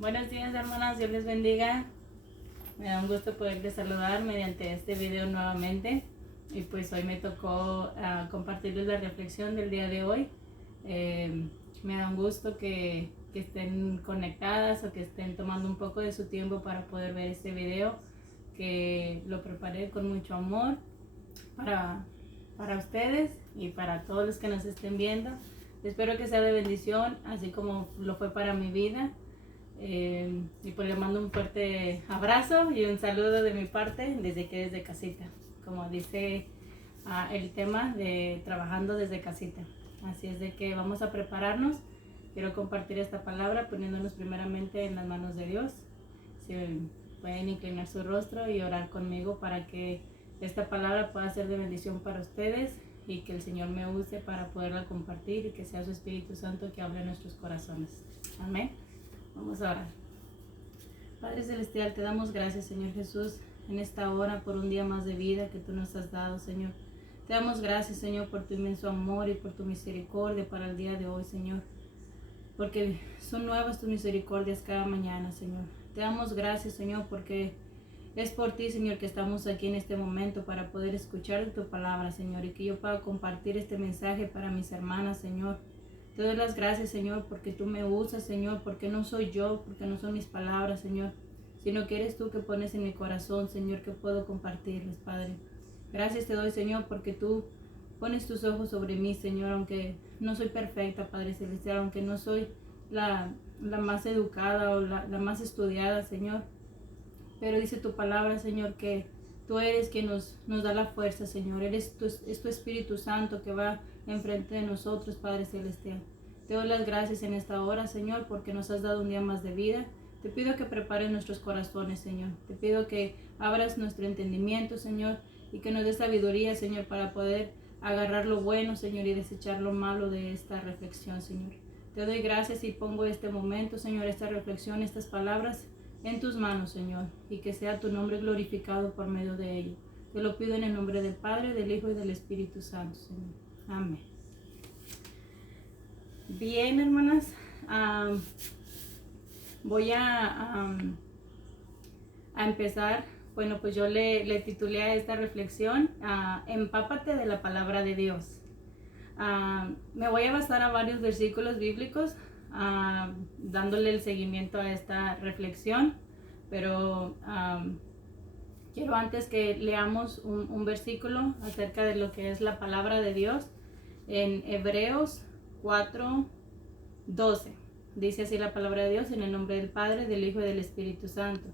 Buenos días, hermanas, Dios les bendiga. Me da un gusto poderles saludar mediante este video nuevamente. Y pues hoy me tocó compartirles la reflexión del día de hoy. Me da un gusto que estén conectadas o que estén tomando un poco de su tiempo para poder ver este video, que lo preparé con mucho amor para ustedes y para todos los que nos estén viendo. Espero que sea de bendición, así como lo fue para mi vida. Y pues le mando un fuerte abrazo y un saludo de mi parte desde casita, como dice el tema de trabajando desde casita. Así es de que vamos a prepararnos. Quiero compartir esta palabra poniéndonos primeramente en las manos de Dios. Si pueden inclinar su rostro y orar conmigo para que esta palabra pueda ser de bendición para ustedes y que el Señor me use para poderla compartir y que sea su Espíritu Santo que hable en nuestros corazones. Amén. Vamos a orar. Padre Celestial, te damos gracias, Señor Jesús, en esta hora por un día más de vida que tú nos has dado, Señor. Te damos gracias, Señor, por tu inmenso amor y por tu misericordia para el día de hoy, Señor. Porque son nuevas tus misericordias cada mañana, Señor. Te damos gracias, Señor, porque es por ti, Señor, que estamos aquí en este momento para poder escuchar tu palabra, Señor, y que yo pueda compartir este mensaje para mis hermanas, Señor. Te doy las gracias, Señor, porque tú me usas, Señor, porque no soy yo, porque no son mis palabras, Señor, sino que eres tú que pones en mi corazón, Señor, que puedo compartirles, Padre. Gracias te doy, Señor, porque tú pones tus ojos sobre mí, Señor, aunque no soy perfecta, Padre Celestial, aunque no soy la más educada o la más estudiada, Señor. Pero dice tu palabra, Señor, que tú eres quien nos da la fuerza, Señor. Es tu Espíritu Santo que va enfrente de nosotros, Padre Celestial. Te doy las gracias en esta hora, Señor, porque nos has dado un día más de vida. Te pido que prepares nuestros corazones, Señor. Te pido que abras nuestro entendimiento, Señor, y que nos des sabiduría, Señor, para poder agarrar lo bueno, Señor, y desechar lo malo de esta reflexión, Señor. Te doy gracias y pongo este momento, Señor, esta reflexión, estas palabras en tus manos, Señor, y que sea tu nombre glorificado por medio de ello. Te lo pido en el nombre del Padre, del Hijo y del Espíritu Santo, Señor. Amén. Bien, hermanas, voy a empezar. Bueno, pues yo le titulé a esta reflexión, Empápate de la palabra de Dios. Me voy a basar a varios versículos bíblicos, dándole el seguimiento a esta reflexión, pero quiero antes que leamos un versículo acerca de lo que es la palabra de Dios en Hebreos 4:12. Dice así la palabra de Dios: en el nombre del Padre, del Hijo y del Espíritu Santo.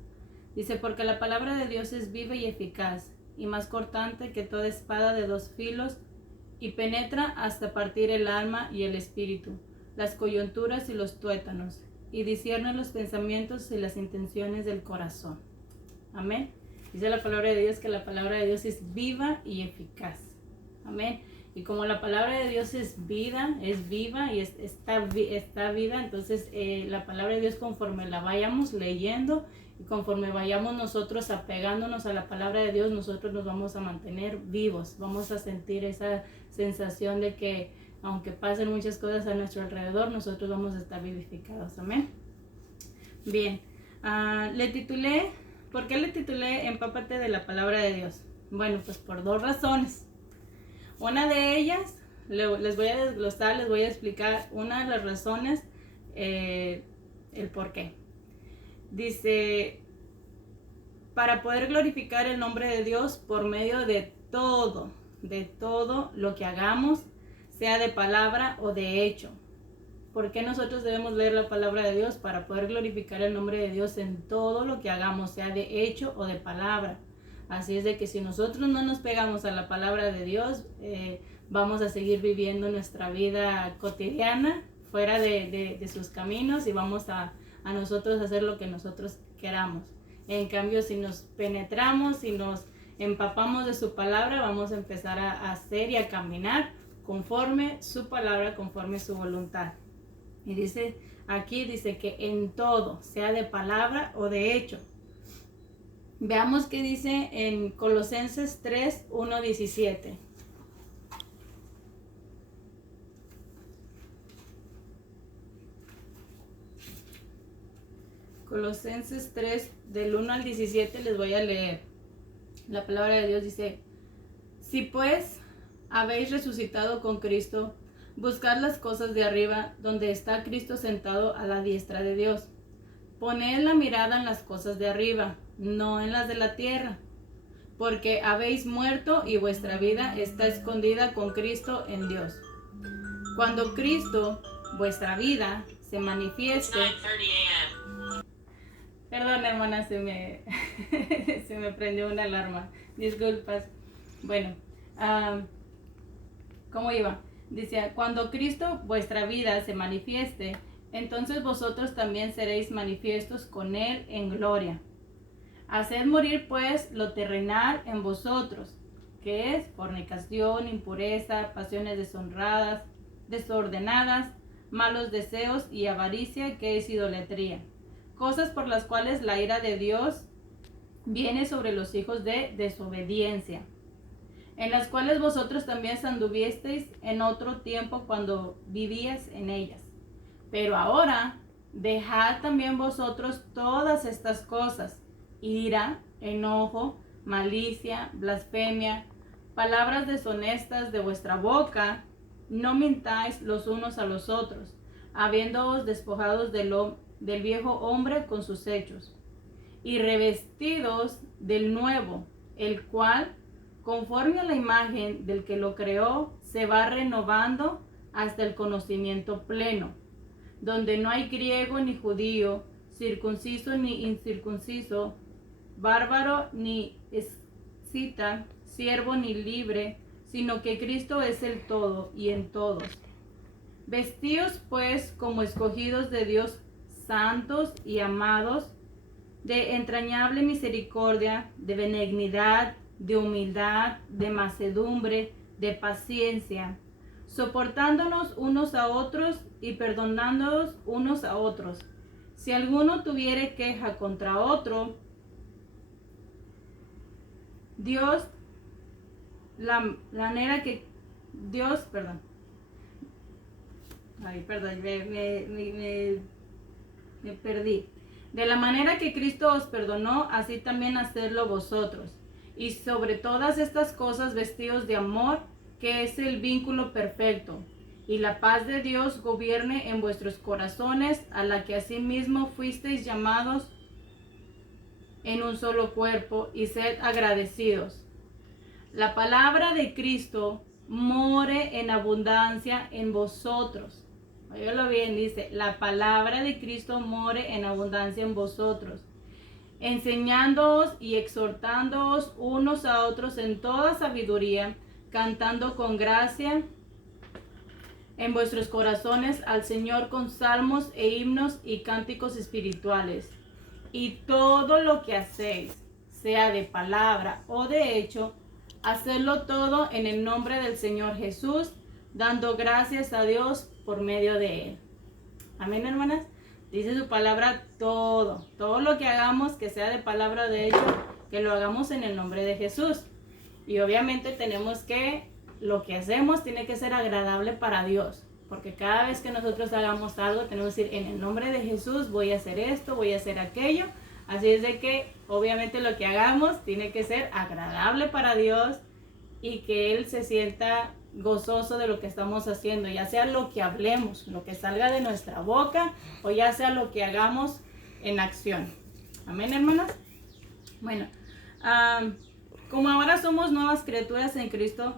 Dice: porque la palabra de Dios es viva y eficaz, y más cortante que toda espada de dos filos, y penetra hasta partir el alma y el espíritu, las coyunturas y los tuétanos, y discierne los pensamientos y las intenciones del corazón. Amén. Dice la palabra de Dios que la palabra de Dios es viva y eficaz. Amén. Y como la palabra de Dios es vida, es viva y está viva, entonces la palabra de Dios, conforme la vayamos leyendo y conforme vayamos nosotros apegándonos a la palabra de Dios, nosotros nos vamos a mantener vivos. Vamos a sentir esa sensación de que aunque pasen muchas cosas a nuestro alrededor, nosotros vamos a estar vivificados. Amén. Bien, ¿por qué le titulé Empápate de la palabra de Dios? Bueno, pues por dos razones. Una de ellas, les voy a desglosar, les voy a explicar una de las razones, el por qué. Dice: para poder glorificar el nombre de Dios por medio de todo lo que hagamos, sea de palabra o de hecho. ¿Por qué nosotros debemos leer la palabra de Dios? Para poder glorificar el nombre de Dios en todo lo que hagamos, sea de hecho o de palabra. Así es de que si nosotros no nos pegamos a la palabra de Dios, vamos a seguir viviendo nuestra vida cotidiana fuera de sus caminos, y vamos a nosotros hacer lo que nosotros queramos. En cambio, si nos penetramos, si nos empapamos de su palabra, vamos a empezar a hacer y a caminar conforme su palabra, conforme su voluntad. Y dice que en todo, sea de palabra o de hecho. Veamos qué dice en Colosenses 3:1-17. Colosenses 3, del 1 al 17 les voy a leer. La palabra de Dios dice: si pues habéis resucitado con Cristo, buscad las cosas de arriba, donde está Cristo sentado a la diestra de Dios. Poned la mirada en las cosas de arriba, no en las de la tierra, porque habéis muerto y vuestra vida está escondida con Cristo en Dios. Cuando Cristo, vuestra vida, se manifieste... Perdón, hermana, se me prendió una alarma. Disculpas. Bueno, ¿cómo iba? Dice: cuando Cristo, vuestra vida, se manifieste, entonces vosotros también seréis manifiestos con Él en gloria. Haced morir pues lo terrenal en vosotros, que es fornicación, impureza, pasiones deshonradas, desordenadas, malos deseos y avaricia, que es idolatría. Cosas por las cuales la ira de Dios viene sobre los hijos de desobediencia, en las cuales vosotros también anduvisteis en otro tiempo cuando vivíais en ellas. Pero ahora dejad también vosotros todas estas cosas: ira, enojo, malicia, blasfemia, palabras deshonestas de vuestra boca. No mintáis los unos a los otros, habiéndoos despojados del viejo hombre con sus hechos, y revestidos del nuevo, el cual, conforme a la imagen del que lo creó, se va renovando hasta el conocimiento pleno, donde no hay griego ni judío, circunciso ni incircunciso, bárbaro ni escita, siervo ni libre, sino que Cristo es el todo y en todos. Vestíos pues como escogidos de Dios, santos y amados, de entrañable misericordia, de benignidad, de humildad, de mansedumbre, de paciencia, soportándonos unos a otros y perdonándonos unos a otros. Si alguno tuviere queja contra otro, Dios, la manera que Dios, perdón, me perdí. De la manera que Cristo os perdonó, así también hacedlo vosotros. Y sobre todas estas cosas vestidos de amor, que es el vínculo perfecto. Y la paz de Dios gobierne en vuestros corazones, a la que asimismo fuisteis llamados en un solo cuerpo, y sed agradecidos. La palabra de Cristo more en abundancia en vosotros. Óyelo bien, dice: la palabra de Cristo more en abundancia en vosotros, enseñándoos y exhortándoos unos a otros en toda sabiduría, cantando con gracia en vuestros corazones al Señor con salmos e himnos y cánticos espirituales. Y todo lo que hacéis, sea de palabra o de hecho, hacedlo todo en el nombre del Señor Jesús, dando gracias a Dios por medio de Él. Amén, hermanas. Dice su palabra todo lo que hagamos, que sea de palabra o de hecho, que lo hagamos en el nombre de Jesús. Y obviamente tenemos que, lo que hacemos tiene que ser agradable para Dios, porque cada vez que nosotros hagamos algo tenemos que decir: en el nombre de Jesús voy a hacer esto, voy a hacer aquello. Así es de que obviamente lo que hagamos tiene que ser agradable para Dios y que Él se sienta gozoso de lo que estamos haciendo, ya sea lo que hablemos, lo que salga de nuestra boca, o ya sea lo que hagamos en acción. Amén, hermanas. Bueno, como ahora somos nuevas criaturas en Cristo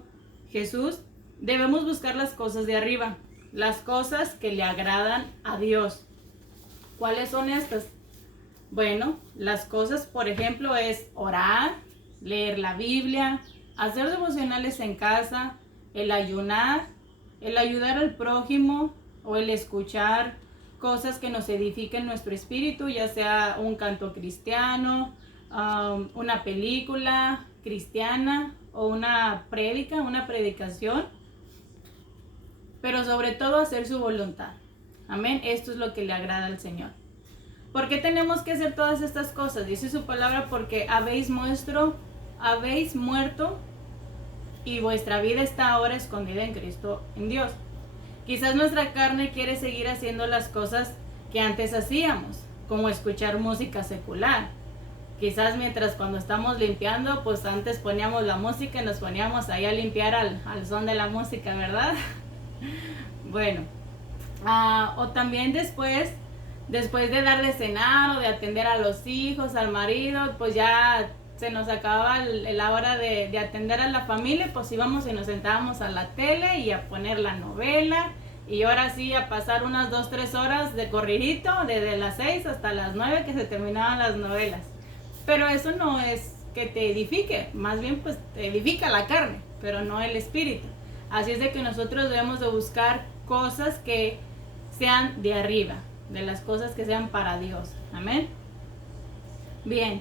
Jesús, debemos buscar las cosas de arriba, las cosas que le agradan a Dios. ¿Cuáles son estas? Bueno, las cosas, por ejemplo, es orar, leer la Biblia, hacer devocionales en casa, el ayunar, el ayudar al prójimo o el escuchar cosas que nos edifiquen nuestro espíritu, ya sea un canto cristiano, una película cristiana o una predicación, pero sobre todo hacer su voluntad. Amén. Esto es lo que le agrada al Señor. ¿Por qué tenemos que hacer todas estas cosas? Dice su palabra: porque habéis muerto y vuestra vida está ahora escondida en Cristo, en Dios. Quizás nuestra carne quiere seguir haciendo las cosas que antes hacíamos, como escuchar música secular. Quizás mientras cuando estamos limpiando, pues antes poníamos la música y nos poníamos ahí a limpiar al son de la música, ¿verdad? Bueno, o también después de dar de cenar o de atender a los hijos, al marido, pues ya se nos acababa la hora de atender a la familia, pues íbamos y nos sentábamos a la tele y a poner la novela. Y ahora sí, a pasar unas 2-3 horas de corridito, desde las 6 hasta las 9 que se terminaban las novelas. Pero eso no es que te edifique, más bien pues te edifica la carne, pero no el espíritu. Así es de que nosotros debemos de buscar cosas que sean de arriba, de las cosas que sean para Dios. Amén. Bien,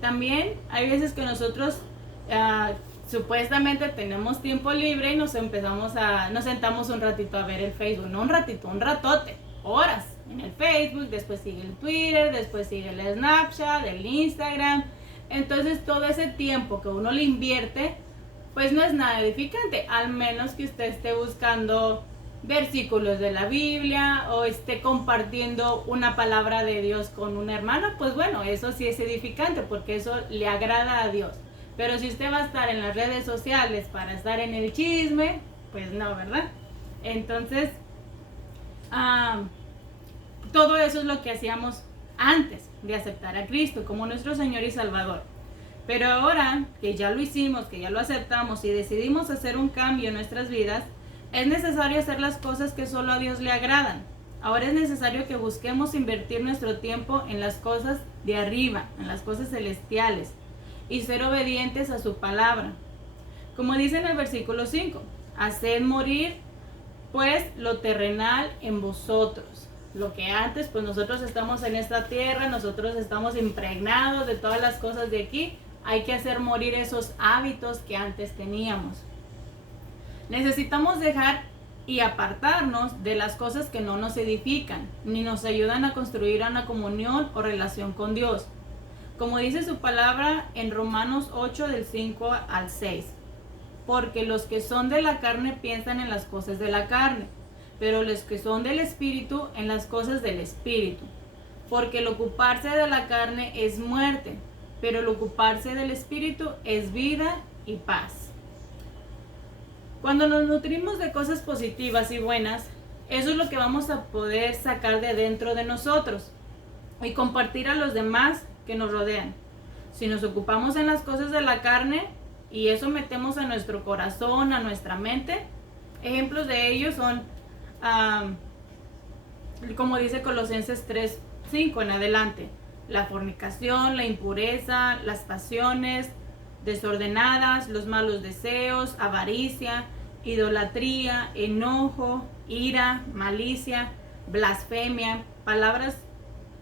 también hay veces que nosotros supuestamente tenemos tiempo libre y nos sentamos un ratito a ver el Facebook, no un ratito, un ratote, horas en el Facebook, después sigue el Twitter, después sigue el Snapchat, el Instagram. Entonces todo ese tiempo que uno le invierte, pues no es nada edificante, al menos que usted esté buscando versículos de la Biblia o esté compartiendo una palabra de Dios con una hermana. Pues bueno, eso sí es edificante porque eso le agrada a Dios. Pero si usted va a estar en las redes sociales para estar en el chisme, pues no, ¿verdad? Entonces, todo eso es lo que hacíamos antes de aceptar a Cristo como nuestro Señor y Salvador. Pero ahora que ya lo hicimos, que ya lo aceptamos y decidimos hacer un cambio en nuestras vidas, es necesario hacer las cosas que solo a Dios le agradan. Ahora es necesario que busquemos invertir nuestro tiempo en las cosas de arriba, en las cosas celestiales, y ser obedientes a su palabra. Como dice en el versículo 5, haced morir pues lo terrenal en vosotros. Lo que antes, pues nosotros estamos en esta tierra, nosotros estamos impregnados de todas las cosas de aquí, hay que hacer morir esos hábitos que antes teníamos. Necesitamos dejar y apartarnos de las cosas que no nos edifican, ni nos ayudan a construir una comunión o relación con Dios. Como dice su palabra en Romanos 8 del 5 al 6. Porque los que son de la carne piensan en las cosas de la carne, pero los que son del Espíritu en las cosas del Espíritu. Porque el ocuparse de la carne es muerte, pero el ocuparse del Espíritu es vida y paz. Cuando nos nutrimos de cosas positivas y buenas, eso es lo que vamos a poder sacar de dentro de nosotros y compartir a los demás que nos rodean. Si nos ocupamos en las cosas de la carne y eso metemos a nuestro corazón, a nuestra mente, ejemplos de ellos son, como dice Colosenses 3:5 en adelante, la fornicación, la impureza, las pasiones desordenadas, los malos deseos, avaricia, idolatría, enojo, ira, malicia, blasfemia, palabras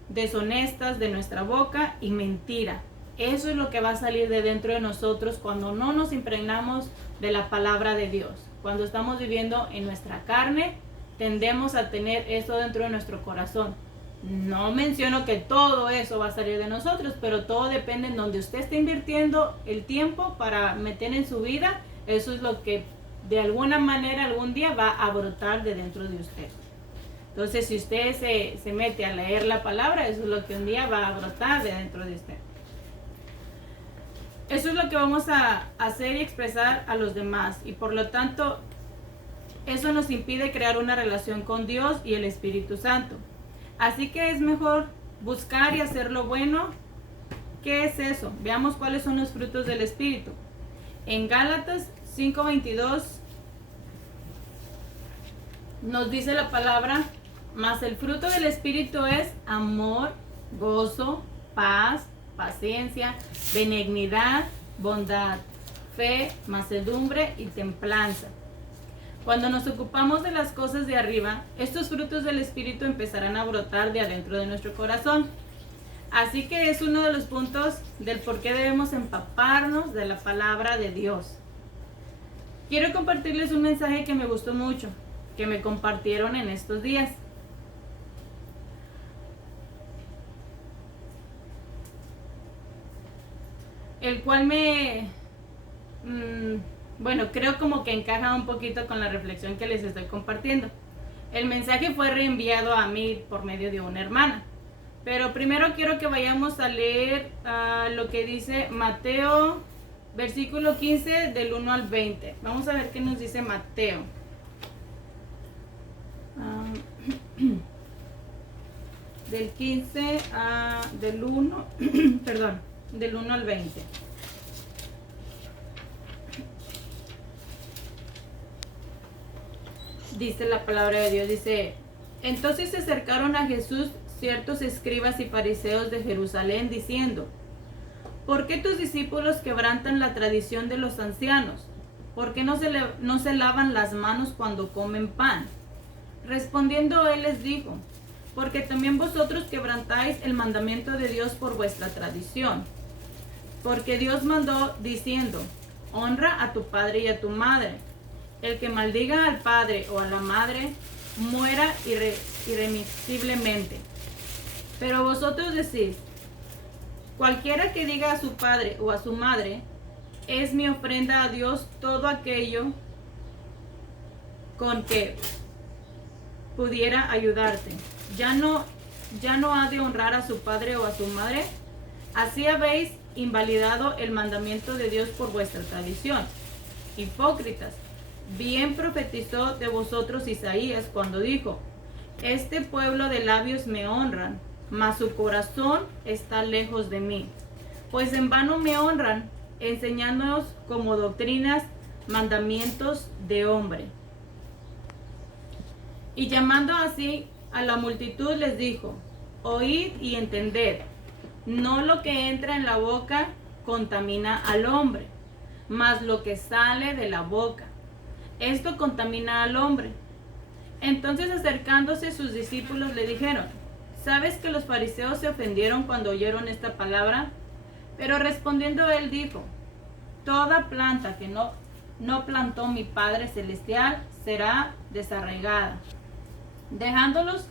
deshonestas de nuestra boca y mentira. Eso es lo que va a salir de dentro de nosotros cuando no nos impregnamos de la palabra de Dios. Cuando estamos viviendo en nuestra carne, tendemos a tener eso dentro de nuestro corazón. No menciono que todo eso va a salir de nosotros, pero todo depende en donde usted esté invirtiendo el tiempo para meter en su vida. Eso es lo que de alguna manera algún día va a brotar de dentro de usted. Entonces, si usted se mete a leer la palabra, eso es lo que un día va a brotar de dentro de usted. Eso es lo que vamos a hacer y expresar a los demás. Y por lo tanto, eso nos impide crear una relación con Dios y el Espíritu Santo. Así que es mejor buscar y hacer lo bueno. ¿Qué es eso? Veamos cuáles son los frutos del Espíritu. En Gálatas 5:22 nos dice la palabra: mas el fruto del Espíritu es amor, gozo, paz, paciencia, benignidad, bondad, fe, mansedumbre y templanza. Cuando nos ocupamos de las cosas de arriba, estos frutos del Espíritu empezarán a brotar de adentro de nuestro corazón. Así que es uno de los puntos del por qué debemos empaparnos de la palabra de Dios. Quiero compartirles un mensaje que me gustó mucho, que me compartieron en estos días. El cual creo como que encaja un poquito con la reflexión que les estoy compartiendo. El mensaje fue reenviado a mí por medio de una hermana. Pero primero quiero que vayamos a leer lo que dice Mateo, versículo 15, del 1 al 20. Vamos a ver qué nos dice Mateo. Del 15 del 1, perdón, del 1 al 20. Dice la palabra de Dios, dice: entonces se acercaron a Jesús ciertos escribas y fariseos de Jerusalén, diciendo: ¿por qué tus discípulos quebrantan la tradición de los ancianos? ¿Por qué no se lavan las manos cuando comen pan? Respondiendo él les dijo: porque también vosotros quebrantáis el mandamiento de Dios por vuestra tradición. Porque Dios mandó diciendo: honra a tu padre y a tu madre. El que maldiga al padre o a la madre muera irremisiblemente. Pero vosotros decís: cualquiera que diga a su padre o a su madre, es mi ofrenda a Dios todo aquello con que pudiera ayudarte, ya no ha de honrar a su padre o a su madre. Así habéis invalidado el mandamiento de Dios por vuestra tradición. Hipócritas, bien profetizó de vosotros Isaías cuando dijo: este pueblo de labios me honran, mas su corazón está lejos de mí. Pues en vano me honran, enseñándonos como doctrinas mandamientos de hombre. Y llamando así a la multitud les dijo: oíd y entended, no lo que entra en la boca contamina al hombre, mas lo que sale de la boca, esto contamina al hombre. Entonces acercándose sus discípulos le dijeron: ¿sabes que los fariseos se ofendieron cuando oyeron esta palabra? Pero respondiendo él dijo: toda planta que no plantó mi Padre Celestial será desarraigada. Dejadlos,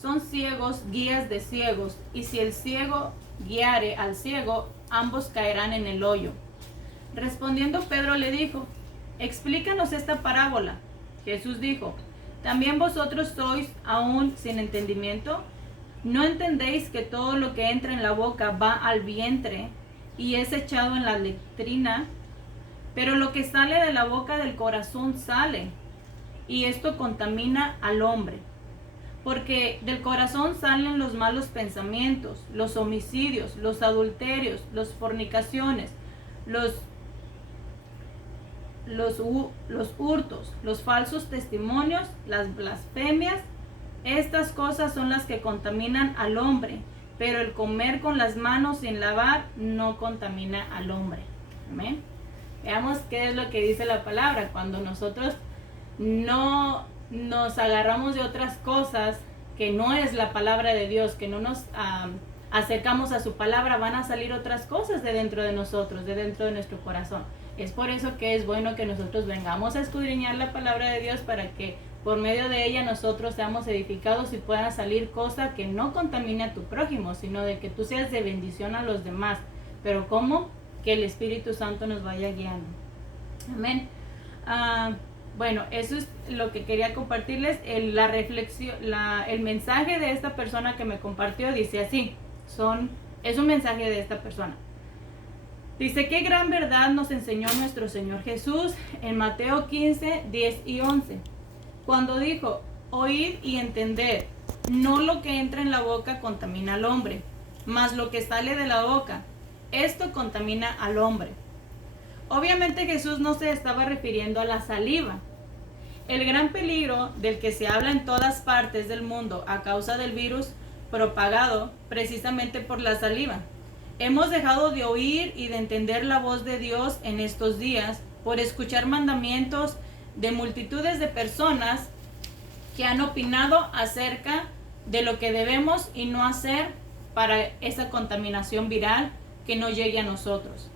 son ciegos, guías de ciegos, y si el ciego guiare al ciego, ambos caerán en el hoyo. Respondiendo Pedro le dijo: explícanos esta parábola. Jesús dijo: ¿también vosotros sois aún sin entendimiento? ¿No entendéis que todo lo que entra en la boca va al vientre y es echado en la letrina? Pero lo que sale de la boca del corazón sale, y esto contamina al hombre. Porque del corazón salen los malos pensamientos, los homicidios, los adulterios, las fornicaciones, los hurtos, los falsos testimonios, las blasfemias. Estas cosas son las que contaminan al hombre, pero el comer con las manos sin lavar no contamina al hombre. Amén. Veamos qué es lo que dice la palabra. Cuando nosotros no nos agarramos de otras cosas que no es la palabra de Dios, que no nos acercamos a su palabra, van a salir otras cosas de dentro de nosotros, de dentro de nuestro corazón. Es por eso que es bueno que nosotros vengamos a escudriñar la palabra de Dios, para que por medio de ella nosotros seamos edificados y puedan salir cosas que no contamine a tu prójimo, sino de que tú seas de bendición a los demás. Pero ¿cómo? Que el Espíritu Santo nos vaya guiando. Amén. Bueno, eso es lo que quería compartirles. La reflexión, el mensaje de esta persona que me compartió dice así. Es un mensaje de esta persona. Dice: qué gran verdad nos enseñó nuestro Señor Jesús en Mateo 15, 10 y 11. Cuando dijo: oíd y entended, no lo que entra en la boca contamina al hombre, mas lo que sale de la boca, esto contamina al hombre. Obviamente Jesús no se estaba refiriendo a la saliva. El gran peligro del que se habla en todas partes del mundo a causa del virus propagado precisamente por la saliva. Hemos dejado de oír y de entender la voz de Dios en estos días por escuchar mandamientos de multitudes de personas que han opinado acerca de lo que debemos y no hacer para esa contaminación viral que no llegue a nosotros.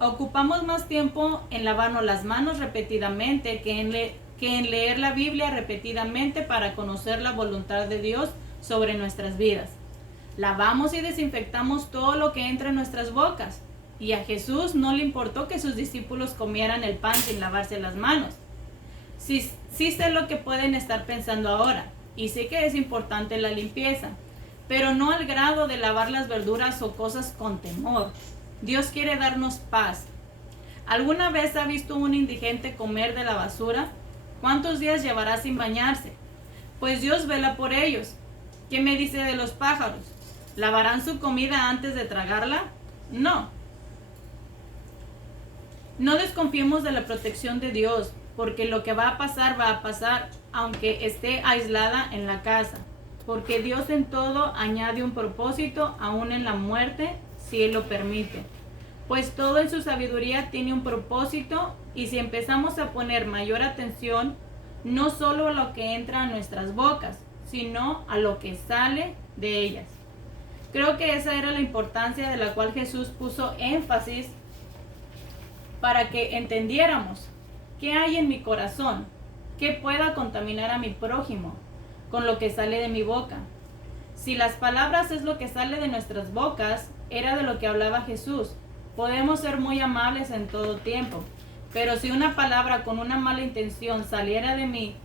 Ocupamos más tiempo en lavarnos las manos repetidamente que en leer la Biblia repetidamente para conocer la voluntad de Dios sobre nuestras vidas. Lavamos y desinfectamos todo lo que entra en nuestras bocas. Y a Jesús no le importó que sus discípulos comieran el pan sin lavarse las manos. Sí sé lo que pueden estar pensando ahora. y sé que es importante la limpieza, pero no al grado de lavar las verduras o cosas con temor. Dios quiere darnos paz. ¿Alguna vez ha visto un indigente comer de la basura? ¿Cuántos días llevará sin bañarse? Pues Dios vela por ellos. ¿Qué me dice de los pájaros? ¿Lavarán su comida antes de tragarla? No. No desconfiemos de la protección de Dios, porque lo que va a pasar, aunque esté aislada en la casa. Porque Dios en todo añade un propósito, aún en la muerte, si Él lo permite. Pues todo en su sabiduría tiene un propósito, y si empezamos a poner mayor atención, no solo a lo que entra a nuestras bocas, sino a lo que sale de ellas. Creo que esa era la importancia de la cual Jesús puso énfasis para que entendiéramos qué hay en mi corazón, qué pueda contaminar a mi prójimo con lo que sale de mi boca. Si las palabras es lo que sale de nuestras bocas, era de lo que hablaba Jesús. Podemos ser muy amables en todo tiempo, pero si una palabra con una mala intención saliera de mí,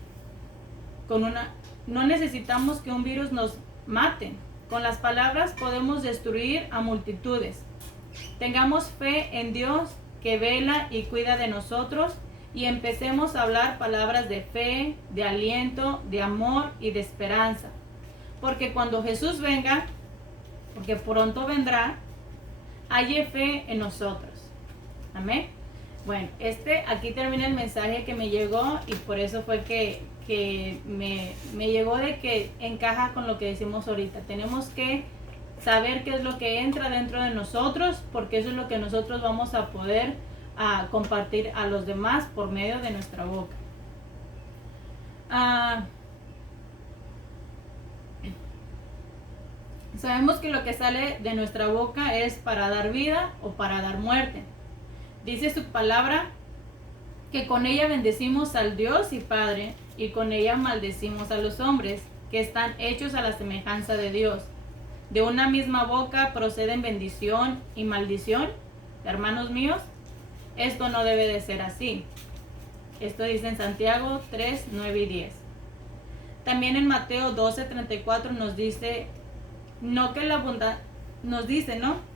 no necesitamos que un virus nos mate. Con las palabras podemos destruir a multitudes. Tengamos fe en Dios que vela y cuida de nosotros, y empecemos a hablar palabras de fe, de aliento, de amor y de esperanza. Porque cuando Jesús venga, porque pronto vendrá, haya fe en nosotros. Amén. Bueno, aquí termina el mensaje que me llegó, y por eso fue que me llegó de que encaja con lo que decimos ahorita. Tenemos que saber qué es lo que entra dentro de nosotros, porque eso es lo que nosotros vamos a poder compartir a los demás por medio de nuestra boca. Sabemos que lo que sale de nuestra boca es para dar vida o para dar muerte. Dice su palabra que con ella bendecimos al Dios y Padre, y con ella maldecimos a los hombres que están hechos a la semejanza de Dios. De una misma boca proceden bendición y maldición. Hermanos míos, esto no debe de ser así. Esto dice en Santiago 3, 9 y 10. También en Mateo 12, 34 nos dice,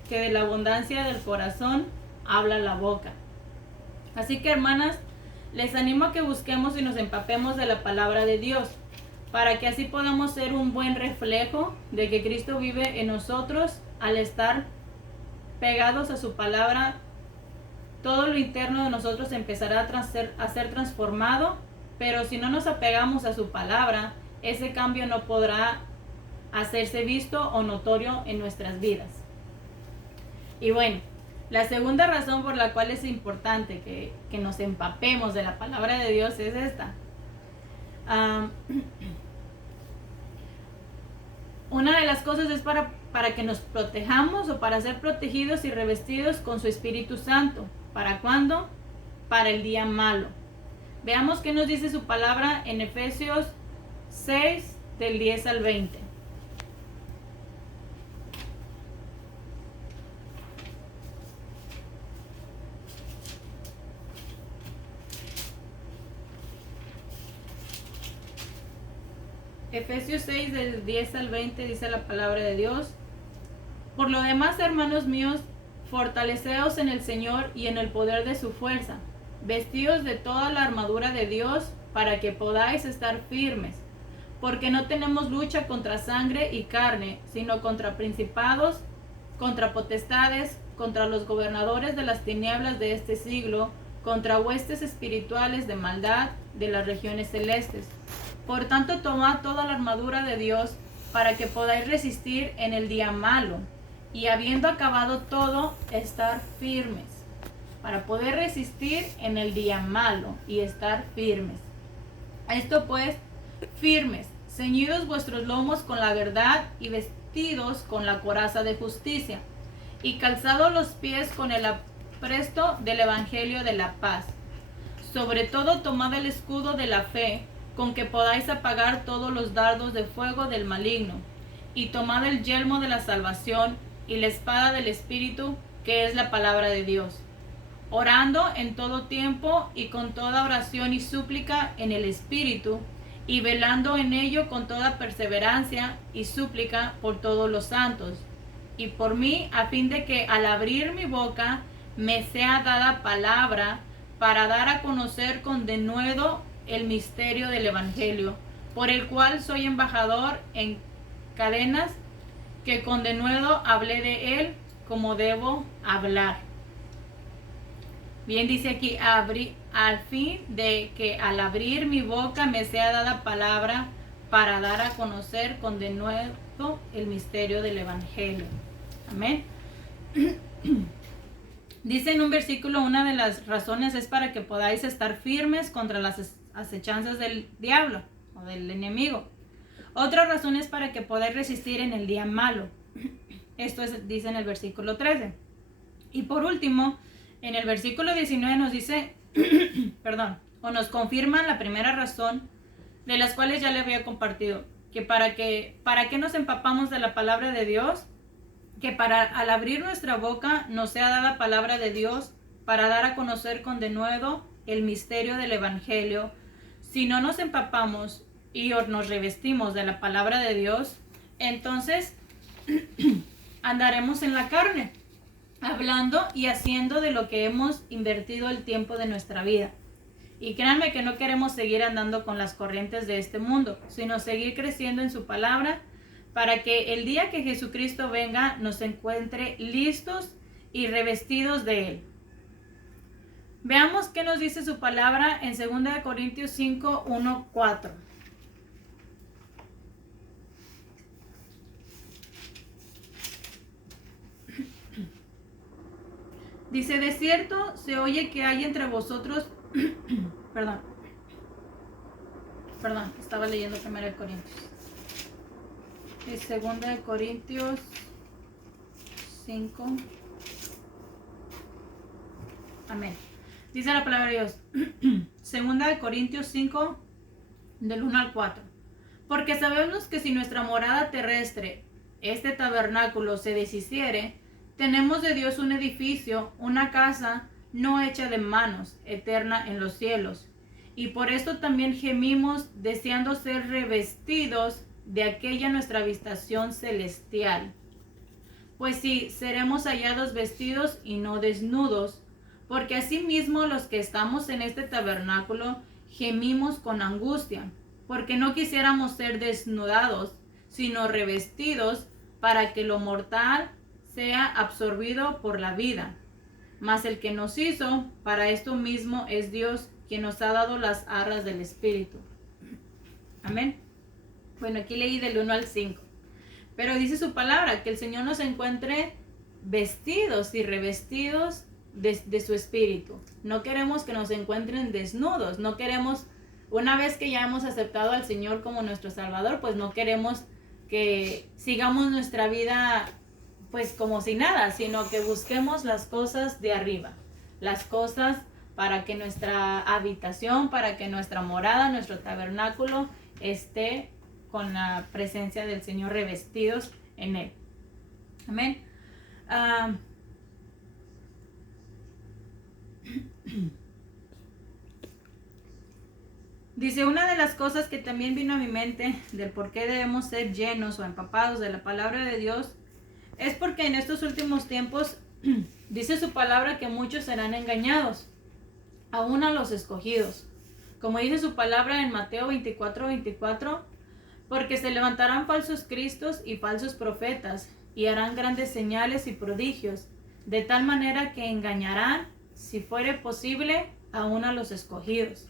que de la abundancia del corazón habla la boca. Así que, hermanas, les animo a que busquemos y nos empapemos de la palabra de Dios, para que así podamos ser un buen reflejo de que Cristo vive en nosotros. Al estar pegados a su palabra, todo lo interno de nosotros empezará a ser transformado, pero si no nos apegamos a su palabra, ese cambio no podrá hacerse visto o notorio en nuestras vidas. Y bueno, la segunda razón por la cual es importante que nos empapemos de la palabra de Dios es esta. Una de las cosas es para que nos protejamos, o para ser protegidos y revestidos con su Espíritu Santo. ¿Para cuándo? Para el día malo. Veamos qué nos dice su palabra en Efesios 6, del 10 al 20. Efesios 6 del 10 al 20 dice la palabra de Dios. Por lo demás, hermanos míos, fortaleceos en el Señor y en el poder de su fuerza. Vestíos de toda la armadura de Dios para que podáis estar firmes. Porque no tenemos lucha contra sangre y carne, sino contra principados, contra potestades, contra los gobernadores de las tinieblas de este siglo, contra huestes espirituales de maldad de las regiones celestes. Por tanto, tomad toda la armadura de Dios para que podáis resistir en el día malo, y habiendo acabado todo, estar firmes. Para poder resistir en el día malo y estar firmes. Esto pues, firmes, ceñidos vuestros lomos con la verdad y vestidos con la coraza de justicia, y calzados los pies con el apresto del evangelio de la paz. Sobre todo, tomad el escudo de la fe, con que podáis apagar todos los dardos de fuego del maligno, y tomad el yelmo de la salvación y la espada del Espíritu, que es la palabra de Dios, orando en todo tiempo y con toda oración y súplica en el Espíritu, y velando en ello con toda perseverancia y súplica por todos los santos, y por mí, a fin de que al abrir mi boca me sea dada palabra para dar a conocer con denuedo el misterio del Evangelio, por el cual soy embajador en cadenas, que con denuedo hablé de él como debo hablar. Bien dice aquí, al fin de que al abrir mi boca me sea dada palabra para dar a conocer con denuedo el misterio del Evangelio. Amén. Dice en un versículo, una de las razones es para que podáis estar firmes contra las acechanzas del diablo o del enemigo. Otra razón es para que podáis resistir en el día malo. Esto dice en el versículo 13. Y por último, en el versículo 19 nos dice, o nos confirma la primera razón, de las cuales ya le había compartido, que para qué nos empapamos de la palabra de Dios, que al abrir nuestra boca nos sea dada palabra de Dios para dar a conocer con denuedo el misterio del Evangelio. Si no nos empapamos y nos revestimos de la palabra de Dios, entonces andaremos en la carne, hablando y haciendo de lo que hemos invertido el tiempo de nuestra vida. Y créanme que no queremos seguir andando con las corrientes de este mundo, sino seguir creciendo en su palabra, para que el día que Jesucristo venga nos encuentre listos y revestidos de Él. Veamos qué nos dice su palabra en 2 Corintios 5, 1, 4. Dice, de cierto se oye que hay entre vosotros, perdón, estaba leyendo 1 Corintios. Es 2 Corintios 5. Amén. Dice la palabra de Dios. 2 Corintios 5, del 1 al 4. Porque sabemos que si nuestra morada terrestre, este tabernáculo, se deshiciere, tenemos de Dios un edificio, una casa no hecha de manos, eterna en los cielos. Y por esto también gemimos, deseando ser revestidos de aquella nuestra habitación celestial. Pues sí, seremos hallados vestidos y no desnudos, porque asimismo los que estamos en este tabernáculo gemimos con angustia, porque no quisiéramos ser desnudados, sino revestidos, para que lo mortal sea absorbido por la vida. Mas el que nos hizo para esto mismo es Dios, quien nos ha dado las arras del Espíritu. Amén. Bueno, aquí leí del 1 al 5. Pero dice su palabra, que el Señor nos encuentre vestidos y revestidos de su Espíritu. No queremos que nos encuentren desnudos. No queremos, una vez que ya hemos aceptado al Señor como nuestro Salvador, pues no queremos que sigamos nuestra vida pues como si nada, sino que busquemos las cosas de arriba. Las cosas para que nuestra habitación, para que nuestra morada, nuestro tabernáculo esté con la presencia del Señor, revestidos en Él. Amén. Dice, una de las cosas que también vino a mi mente del por qué debemos ser llenos o empapados de la palabra de Dios, es porque en estos últimos tiempos dice su palabra que muchos serán engañados, aún a los escogidos. Como dice su palabra en Mateo 24:24, porque se levantarán falsos cristos y falsos profetas, y harán grandes señales y prodigios, de tal manera que engañarán, si fuere posible, aún a los escogidos.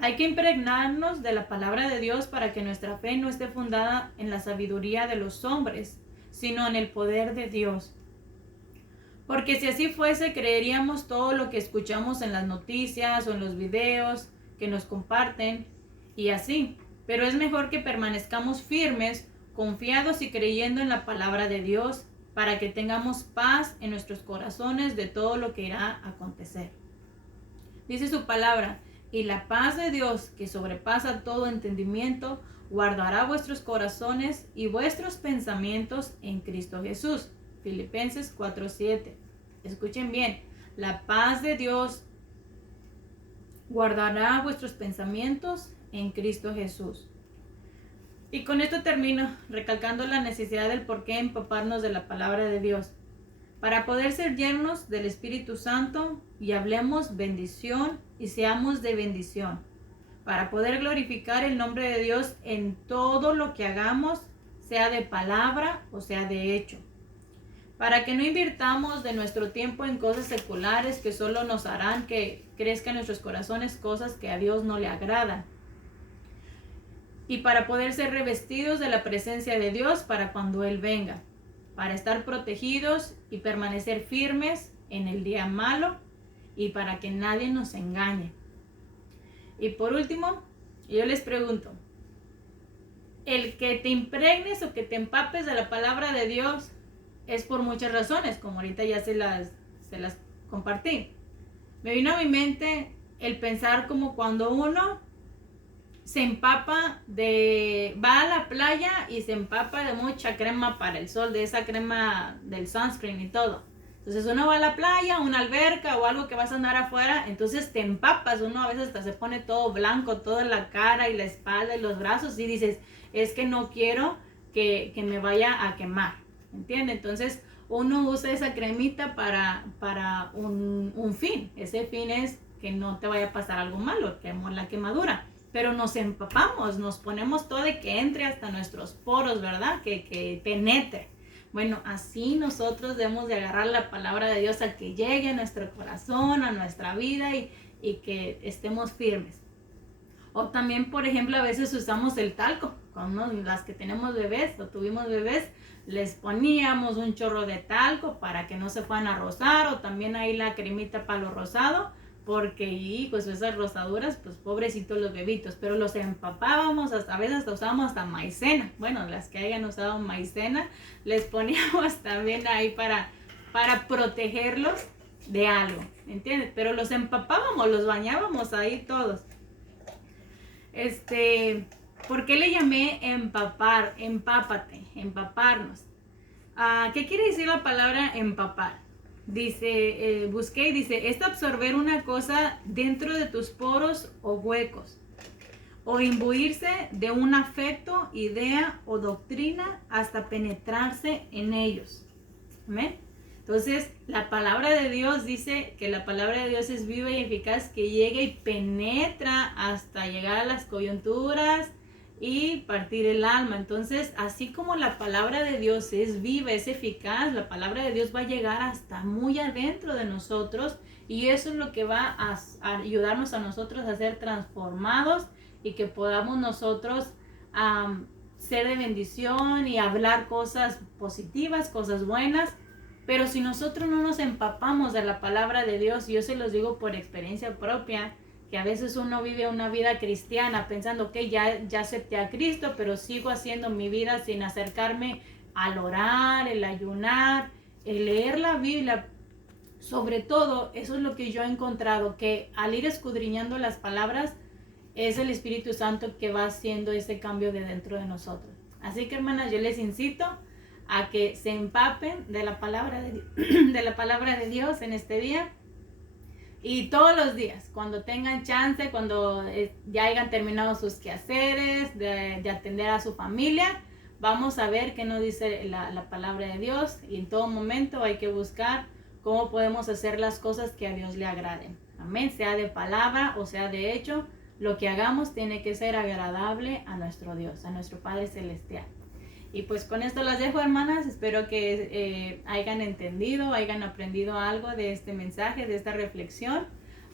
Hay que impregnarnos de la palabra de Dios para que nuestra fe no esté fundada en la sabiduría de los hombres, sino en el poder de Dios. Porque si así fuese, creeríamos todo lo que escuchamos en las noticias o en los videos que nos comparten, y así. Pero es mejor que permanezcamos firmes, confiados y creyendo en la palabra de Dios, para que tengamos paz en nuestros corazones de todo lo que irá a acontecer. Dice su palabra, y la paz de Dios, que sobrepasa todo entendimiento, guardará vuestros corazones y vuestros pensamientos en Cristo Jesús. Filipenses 4:7. Escuchen bien, la paz de Dios guardará vuestros pensamientos en Cristo Jesús. Y con esto termino, recalcando la necesidad del por qué empaparnos de la palabra de Dios, para poder ser llenos del Espíritu Santo y hablemos bendición y seamos de bendición, para poder glorificar el nombre de Dios en todo lo que hagamos, sea de palabra o sea de hecho, para que no invirtamos de nuestro tiempo en cosas seculares que solo nos harán que crezcan en nuestros corazones cosas que a Dios no le agradan, y para poder ser revestidos de la presencia de Dios para cuando Él venga, para estar protegidos y permanecer firmes en el día malo y para que nadie nos engañe. Y por último, yo les pregunto, el que te impregnes o que te empapes de la palabra de Dios es por muchas razones, como ahorita ya se las compartí. Me vino a mi mente el pensar como cuando uno se empapa va a la playa y se empapa de mucha crema para el sol, de esa crema del sunscreen y todo. Entonces uno va a la playa, una alberca o algo que vas a andar afuera, entonces te empapas, uno a veces hasta se pone todo blanco, toda la cara y la espalda y los brazos y dices, es que no quiero que me vaya a quemar, ¿entiendes? Entonces uno usa esa cremita para un fin, ese fin es que no te vaya a pasar algo malo, la quemadura. Pero nos empapamos, nos ponemos todo de que entre hasta nuestros poros, ¿verdad? Que penetre. Bueno, así nosotros debemos de agarrar la palabra de Dios a que llegue a nuestro corazón, a nuestra vida y que estemos firmes. O también, por ejemplo, a veces usamos el talco. Cuando las que tenemos bebés o tuvimos bebés, les poníamos un chorro de talco para que no se fueran a rozar, o también ahí la cremita para lo rosado, porque pues esas rosaduras, pues pobrecitos los bebitos, pero los empapábamos, a veces hasta usábamos hasta maicena. Bueno, las que hayan usado maicena, les poníamos también ahí para protegerlos de algo, ¿entiendes? Pero los empapábamos, los bañábamos ahí todos. ¿Por qué le llamé empapar? Empápate, empaparnos. ¿Qué quiere decir la palabra empapar? Dice, busqué y dice, es absorber una cosa dentro de tus poros o huecos, o imbuirse de un afecto, idea o doctrina hasta penetrarse en ellos. ¿Amén? Entonces, la palabra de Dios dice que la palabra de Dios es viva y eficaz, que llega y penetra hasta llegar a las coyunturas y partir el alma. Entonces, así como la palabra de Dios es viva, es eficaz, la palabra de Dios va a llegar hasta muy adentro de nosotros, y eso es lo que va a ayudarnos a nosotros a ser transformados y que podamos nosotros ser de bendición y hablar cosas positivas, cosas buenas. Pero si nosotros no nos empapamos de la palabra de Dios, y yo se los digo por experiencia propia, que a veces uno vive una vida cristiana pensando que ya acepté a Cristo, pero sigo haciendo mi vida sin acercarme al orar, el ayunar, el leer la Biblia. Sobre todo, eso es lo que yo he encontrado, que al ir escudriñando las palabras, es el Espíritu Santo que va haciendo ese cambio de dentro de nosotros. Así que, hermanas, yo les incito a que se empapen de la palabra de Dios en este día. Y todos los días, cuando tengan chance, cuando ya hayan terminado sus quehaceres, de atender a su familia, vamos a ver qué nos dice la palabra de Dios. Y en todo momento hay que buscar cómo podemos hacer las cosas que a Dios le agraden. Amén, sea de palabra o sea de hecho, lo que hagamos tiene que ser agradable a nuestro Dios, a nuestro Padre Celestial. Y pues con esto las dejo, hermanas. Espero que hayan entendido, hayan aprendido algo de este mensaje, de esta reflexión.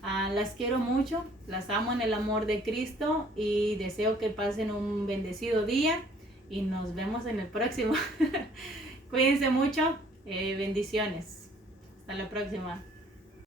Las quiero mucho, las amo en el amor de Cristo y deseo que pasen un bendecido día y nos vemos en el próximo. Cuídense mucho, bendiciones. Hasta la próxima.